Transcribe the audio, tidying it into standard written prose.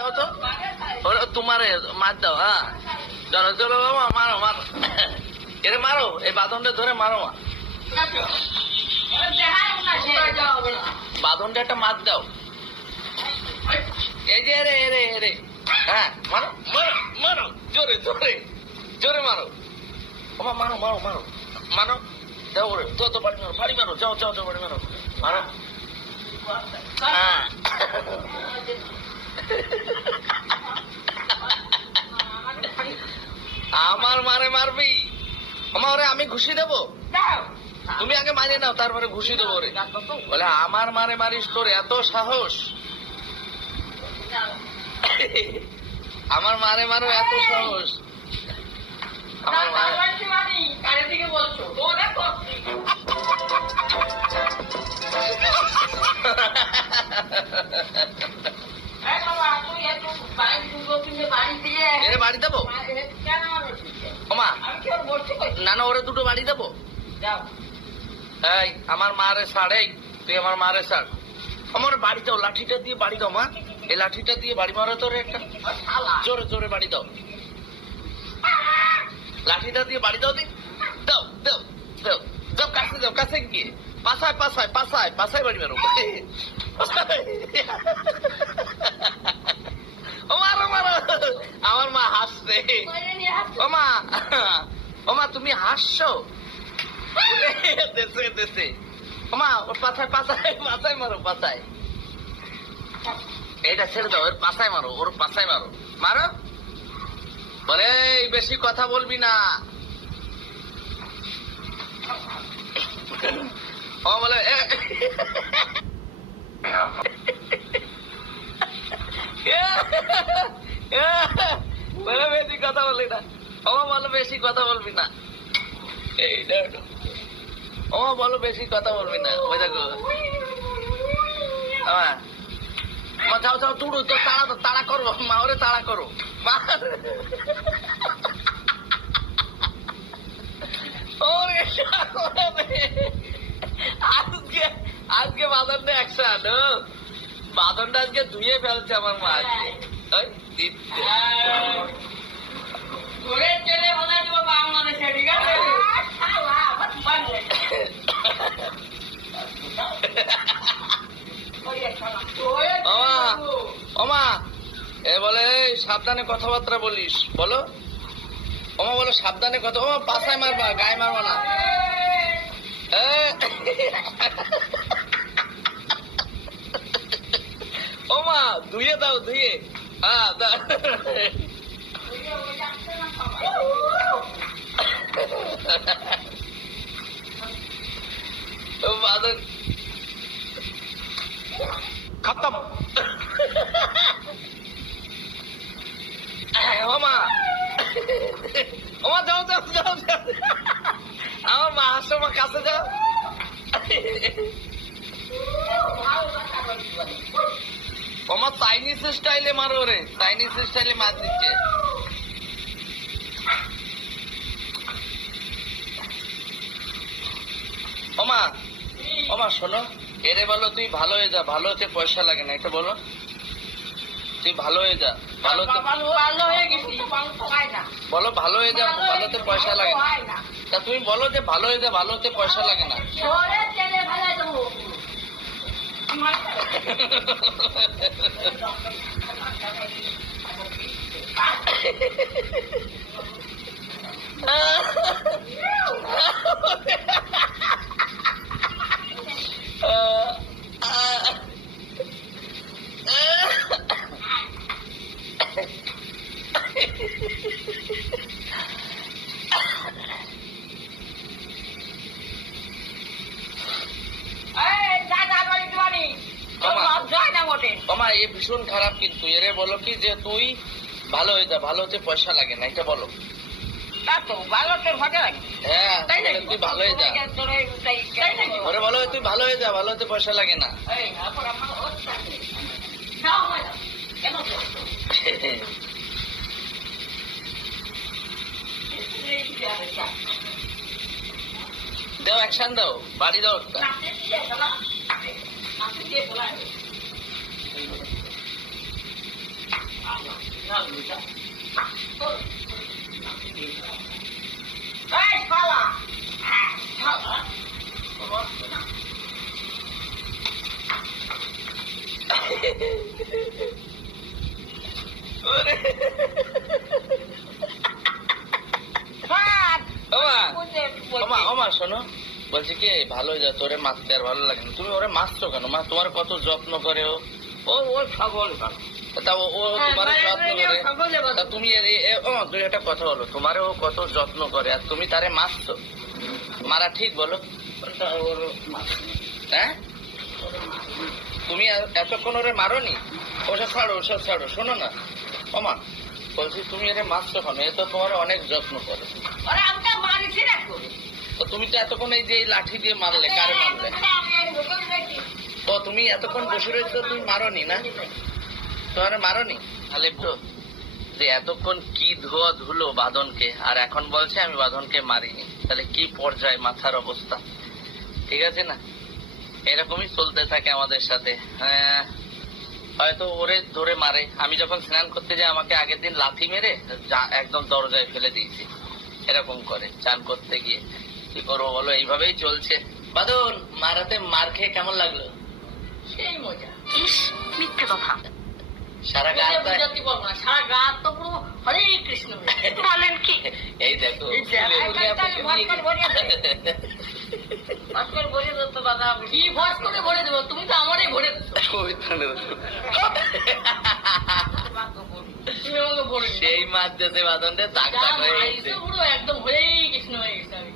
দাও তো তোমারে মার দাও। হ্যাঁ চলো চলো বাবা, মারো মারো, এরে মারো, এই বাঁধনটা ধরে মারো। বাঁধনটা একটা মার দাও। এই যে রে রে রে, হ্যাঁ মারো মারো মারো, জোরে জোরে জোরে মারো। ওমা মারো মারো মারো মারো, যাও ওরে তো তো বাড়ি মারো, বাড়ি মারো, যাও যাও যাও বাড়ি মারো, মারো। হ্যাঁ আমার মারে মারবি? আমার ওরে আমি ঘুষি দেবো? তুমি আগে মারিয়ে নাও, তারপরে ঘুষি দেবো রে। বলে আমার মারে মারিস, তোর এত সাহস? আমার মারে মারো, এত সাহস? আমার মারে বাড়ি দেবো? না না, ওরে দুটো বাড়ি দেবো। এই আমার মারে ছাড়, তুই আমার মারে ছাড়। আমার বাড়ি দাও, লাঠিটা দিয়ে বাড়ি দাও মা, এই লাঠিটা দিয়ে বাড়ি মারো তোরে একটা, জোরে জোরে বাড়ি দাও, লাঠিটা দিয়ে বাড়ি দাও, দাও দাও দাও দাও, কাছে দাও, কাছে গিয়ে পাশায় পাশায় পাশায় পাশায় বাড়ি মারো। মারো মারো, আমার মা হাসছে। ওমা ওমা তুমি হাসছো? দেশে দেশে ওমা, ওর পাছায় পাছায় পাছায় মারো, পাছায়। এইটা ছেড়ে দাও, ওর পাছায় মারো, ওর পাছায় মারো, মারো। বলে বেশি কথা বলবি না। ও বলে বলে বেশি কথা বলবি না। ও বলো বেশি কথা বলবি না, এইটা ও বলো বেশি কথা বলবি না। ওই দেখো যাও যাও, তুড়ু তো তাড়া করো, মা ওরে তাড়া করো। আজকে আজকে বাঁধনটা একসাথ, বাঁধনটা আজকে ধুয়ে ফেলছে আমার মা। বাংলাদেশে ঠিক আছে। ওমা এ বলে সাবধানে কথাবার্তা বলিস, বলো। ওমা বলো সাবধানে কথা, ওমা পাছায় মারবা, গায়ে মারবা না। ওমা ধুয়ে দাও, ধুয়ে। হ্যাঁ খতম। ওমা ওমা যাও যাও যাও, আমার মা হাসো, মা কাছে যাও। ওমা চাইনিজ স্টাইলে মারো রে, চাইনিজ স্টাইলে মার দিচ্ছে। ওমা ওমা শোনো, এরে বলো তুই ভালো হয়ে যা, ভালো হতে পয়সা লাগে না, এটা বলো। তুই ভালো হয়ে যা, ভালো হয়ে গেছি, বলো ভালো হয়ে যা, ভালোতে পয়সা লাগে না। তা তুমি বলো যে ভালো হয়ে যা, ভালো হতে পয়সা লাগে না। এ ভীষণ খারাপ কিন্তু, এরে বলো কি যে তুই ভালো হয়ে যা, ভালো হতে পয়সা লাগে না, এটা বলো। হ্যাঁ তুই ভালো হয়ে যা, ওরে বলো তুই ভালো হয়ে যা, ভালো হতে পয়সা লাগে না। দাও অ্যাকশন দাও, বাড়ি দাও। শোনো, বলছি কি ভালো হয়ে যা, তোরে মারতে আর ভালো লাগে না। তুমি ওরে মারছো কেন? মা তোমার কত যত্ন করে ও। সকল তা ও তোমার যত্ন করে, তা তুমি তুমি একটা কথা বলো, তোমার ও কত যত্ন করে আর তুমি তারে মারছো? মারা ঠিক বলো? হ্যাঁ, তুমি এতক্ষণ ওরে মারোনি? ওসব ছাড়ো, ওসব ছাড়ো। শোনো না ওমা, বলছি তুমি এরে মারছো কেন? এ তো তোমার অনেক যত্ন করে। তো তুমি তো এতক্ষণ এই যে এই লাঠি দিয়ে মারলে, কারে মারলে? তো তুমি এতক্ষণ বসে রয়েছো, তুমি মারোনি না? তোমার মারোনি? আলেপ্টো যে এতক্ষণ কি ধোয়া ধুলো বাঁধনকে, আর এখন বলছে আমি বাঁধনকে মারিনি। তাহলে কি পর্যায়ে মাথার অবস্থা, ঠিক আছে না? এরকমই চলতে থাকে আমাদের সাথে। হ্যাঁ, হয়তো ওরে ধরে মারে। আমি যখন স্নান করতে যাই আমাকে আগের দিন লাথি মেরে একদম দরজায় ফেলে দিয়েছি। এরকম করে চান করতে গিয়ে। কি করবো বলো, এইভাবেই চলছে। বাদন, মারাতে মার খেয়ে কেমন লাগলো? সেই মজা। ইস, মিথ্যে কথা। সারা গা সারা গা তো পুরো হরে কৃষ্ণ। বলেন কি? এই দেখো কি ভস করে ভরে দেবো? তুমি তো আমারই ভরে দিচ্ছ। সেই মাছ যেতে বাদনটা দাগ দাগ হয়ে গেছে পুরো একদম হরেই কৃষ্ণ হয়ে গেছে আমি।